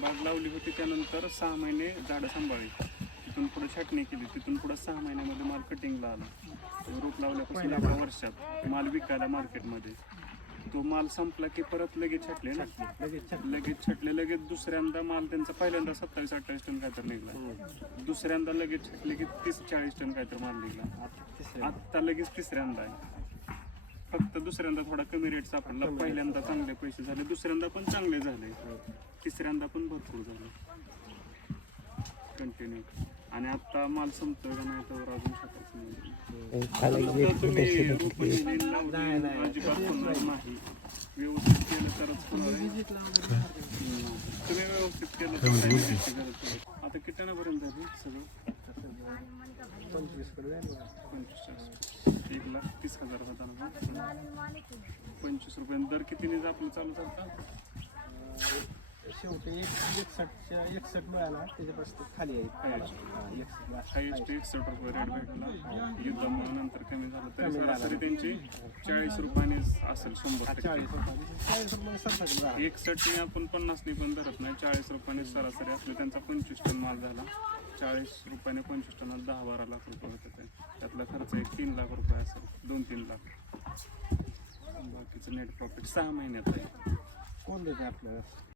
बाग लावली होती त्यानंतर 6 महिने झाडं सांभाळली, तिथून पुढे छाटणी केली, तिथून पुढे 6 महिन्यामध्ये माल कटिंगला आला. रोप लावल्यापासून 1 वर्षात माल विकायला मार्केटमध्ये. तो माल संपला की परत लगेच छाटले ना, लगेच छाटले. लगेच दुसऱ्यांदा माल त्यांचा पहिल्यांदा 27-28 टन काहीतरी निघला, दुसऱ्यांदा लगेच छाटले की 30-40 टन काहीतरी माल निघला. आत्ता लगेच तिसऱ्यांदा आहे. फक्त दुसऱ्यांदा थोडा कमी रेट सापडला, पहिल्यांदा चांगले पैसे झाले, दुसऱ्यांदा पण चांगले झाले, तिसऱ्यांदा पण भरपूर झाले कंटिन्यू. आणि आता माल संपतोय का नाही तर अजून शकत नाही. तुम्ही रोपणी अजिबात होणार नाही, व्यवस्थित केलं तरच होणार आहे. तुम्ही व्यवस्थित केलं तर. आता किती टनापर्यंत झाली सगळं? 1,30,000 होता ना, 25 रुपये दर. कितीने आपलं चालू चालतं? शेवटी 61 मिळाला, त्याच्यापासून खाली आहे. हायेस्ट 61 रुपये रेट भेटला. युद्धामुळे नंतर कमी झालं तरी सरासरी त्यांची 40 रुपयाने असेल 100%. 61ने आपण 50ने पण धरत नाही, 40 रुपयाने सरासरी असले. त्यांचा 25 टन माल झाला. 40 रुपयाने 25 टनात 10-12 लाख रुपये होते. त्यातला खर्च एक 3 लाख रुपये असेल, 2-3 लाख. बाकीचं नेट प्रॉफिट 6 महिन्यात आहे. कोण देते आपल्याला?